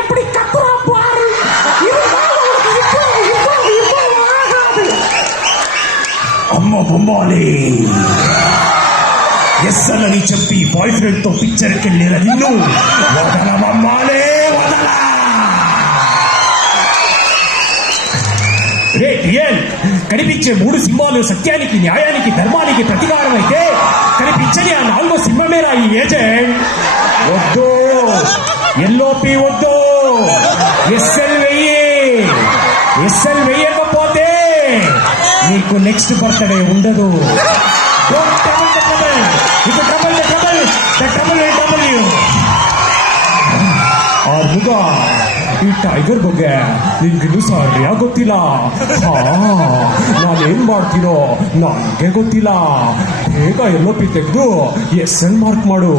எப்படி கத்துறா பாரு. అమ్మ బొమ్మాలి ఎస్ అని చెప్పి బాయ్ ఫ్రెండ్ తో పిక్చర్కి వెళ్ళిన నిన్ను వదలమమ్మాలే వదల. రే రియల్, కనిపించే 3 సింహాలు సత్యానికి, న్యాయానికి, ధర్మానికి ప్రతీకారం అయితే కనిపించని ఆ 4వ సింహమేరా ఈ ఏజెంట్. వద్దు, ఎల్ఓపి వద్దు, ఎస్ఎల్ వెయ్యకపోతే నీకు నెక్స్ట్ బర్త్డే ఉండదు. ಆರ್ಮುಗ ಈ ಟೈಗರ್ ಬಗ್ಗೆ ನಿನ್ಗಿನ್ನೂ ಸರಿಯಾಗಿ ಗೊತ್ತಿಲ್ಲ. ನಾನೇನ್ ಮಾಡ್ತೀನೋ ನನಗೆ ಗೊತ್ತಿಲ್ಲ. ಬೇಗ LOP ತೆಗೆದು SN ಮಾರ್ಕ್ ಮಾಡು.